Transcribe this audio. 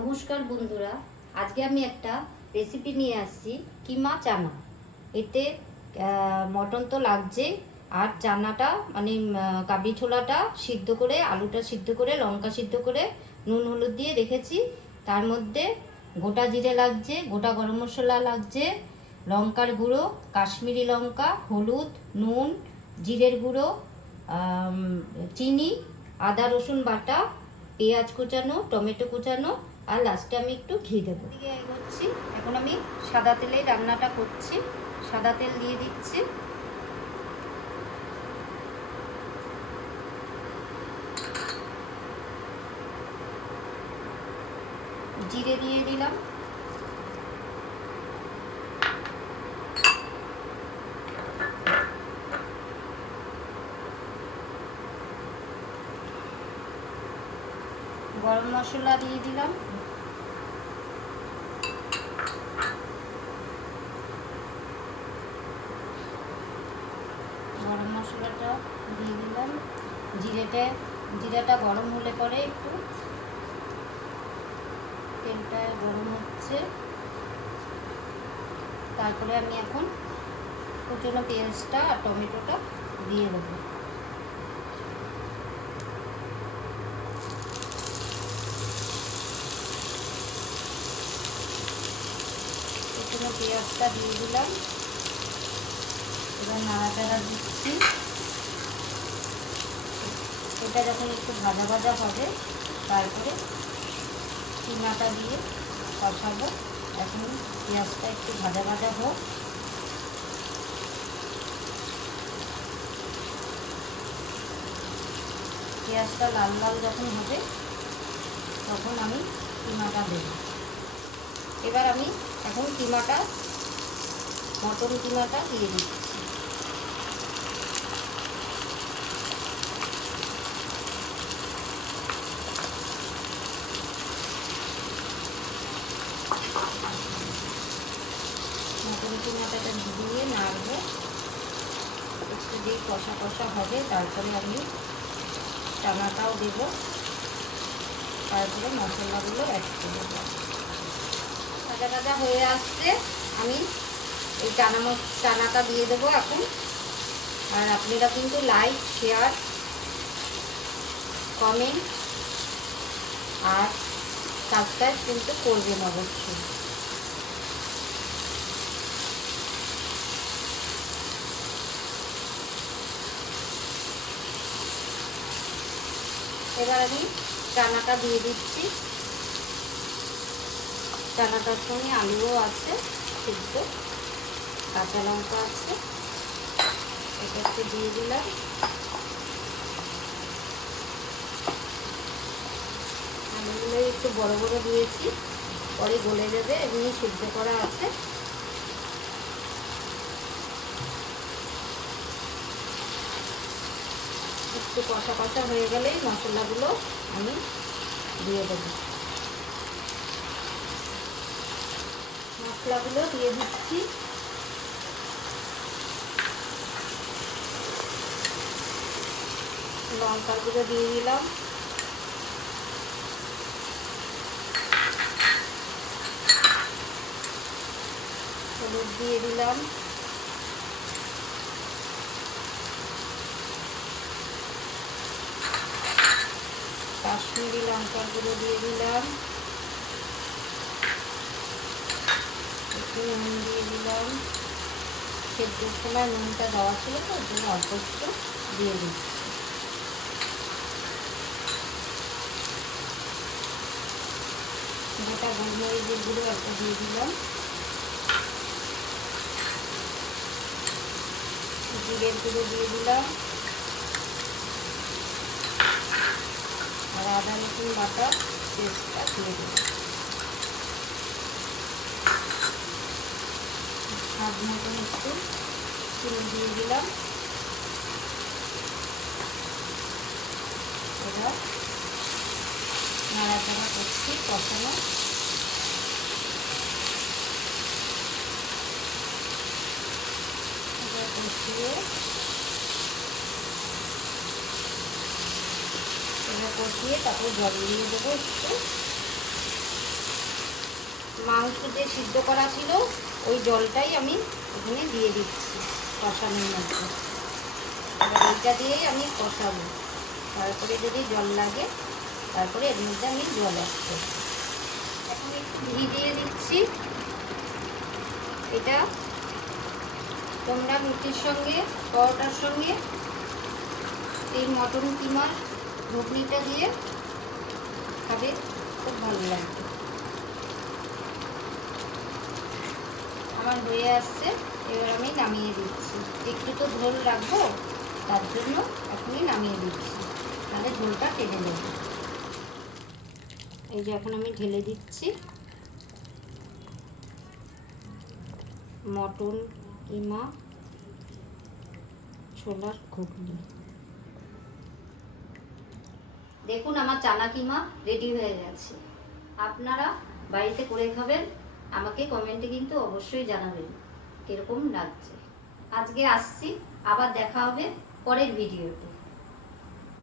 নমস্কার বন্ধুরা, আজকে আমি একটা রেসিপি নিয়ে আসছি কিমা চানা। এতে মটন তো লাগছে, আর চানাটা মানে কাবলি ছোলাটা সিদ্ধ করে, আলুটা সিদ্ধ করে, লঙ্কা সিদ্ধ করে নুন হলুদ দিয়ে রেখেছি। তার মধ্যে গোটা জিরে লাগছে, গোটা গরম মশলা লাগছে, লঙ্কার গুঁড়ো, কাশ্মীরি লঙ্কা, হলুদ, নুন, জিরের গুঁড়ো, চিনি, আদা রসুন বাটা, পেঁয়াজ কুচানো, টমেটো কুচানো, আর লাস্টে আমি একটু ঘি দেবো। দিকে এগোচ্ছি। এখন আমি সাদা তেলেই রান্নাটা করছি। সাদা তেল দিয়ে দিচ্ছি। জিরে দিয়ে দিলাম, গরম মশলা দিয়ে দিলাম, গরম মশলাটা দিয়ে দিলাম। জিরাটা গরম হলে পরে একটু তেলটা গরম হচ্ছে, তারপরে আমি এখন কুচনো পেঁয়াজটা আর টমেটোটা দিয়ে দেবো। কুচনো পেঁয়াজটা দিয়ে দিলাম, এবার নাড়াচাড়া দিচ্ছি। এটা যখন একটু ভাজা ভাজা হবে, তারপরে কিমাটা দিয়ে কষাবো। এখন পেঁয়াজটা একটু ভাজা ভাজা হোক। পেঁয়াজটা লাল লাল যখন হবে, তখন আমি কিমাটা দেব। এবার আমি এখন মটন কিমাটা দিয়ে দিচ্ছি। মটন কিমাটাটা দিয়ে নাড়বো। একটু দিয়ে কষা কষা হবে, তারপরে আমি চানাটাও দেব, তারপরে মশলাগুলো অ্যাড করে দেবো। ভাজা ভাজা হয়ে আসছে, আমি এই চানাটা দিয়ে দেবো এখন। আর আপনারা কিন্তু লাইক, শেয়ার, কমেন্ট আর সাবস্ক্রাইব কিন্তু করবেন অবশ্যই। এবার আমি চানাটা দিয়ে দিচ্ছি। চানাটার সঙ্গে আলুও আছে সিদ্ধ, কাঁচা লঙ্কা আছে, এটা একটু দিয়ে দিলাম। আলুগুলো একটু বড় বড় দিয়েছি, পরে গলে যাবে, এমনি সিদ্ধ করা আছে। একটু কষা কষা হয়ে গেলেই মশলাগুলো আমি দিয়ে দেবো। মশলাগুলো দিয়ে দিচ্ছি। লঙ্কার গুঁড়ো দিয়ে দিলাম, হলুদ দিয়ে দিলাম, কাশ্মীরি লঙ্কার গুঁড়ো দিয়ে দিলাম, একটু নুন দিয়ে দিলাম। সেদ্ধর সময় নুনটা দেওয়া ছিল তো, ওই জন্য অল্প একটু দিয়ে দিচ্ছি। গোটা গোলমরিচের গুঁড়ো অল্প দিয়ে দিলাম, জিরের গুঁড়ো দিয়ে দিলাম, আর আদা রসুন বাটা পেস্টটা দিয়ে দিলাম। স্বাদ মতন একটু চিনি দিয়ে দিলাম। এবার নাড়াচাড়া করছি, কষানো। এবার কষিয়ে তারপর জল দিয়ে দেবো একটু। মাংস যে সিদ্ধ করা ছিল ওই জলটাই আমি এখানে দিয়ে দিচ্ছি কষানোর মধ্যে। এবার ওইটা দিয়েই আমি কষাবো, তারপরে যদি জল লাগে তারপরে এর মধ্যে আমি জল অ্যাড করব। এখন একটু ঘি দিয়ে দিচ্ছি। এটা তোমরা রুটির সঙ্গে, পরোটার সঙ্গে এই মটন কিমার ঘুগনিটা দিয়ে খাবে, খুব ভালো লাগবে। আমার হয়ে আসছে, এবার আমি নামিয়ে দিচ্ছি। একটু তো ঝোল রাখবো, তার জন্য এখনই নামিয়ে দিচ্ছি, তাহলে ঝোলটা টেনে নেব। এই যে এখন আমি ঢেলে দিচ্ছি মটন কিমা ছোলার ঘুগনি। দেখুন আমার চানা কিমা রেডি হয়ে গেছে। আপনারা বাড়িতে করে খাবেন, আমাকে কমেন্টে কিন্তু অবশ্যই জানাবেন কীরকম লাগছে। আজকে আসছি, আবার দেখা হবে পরের ভিডিওতে।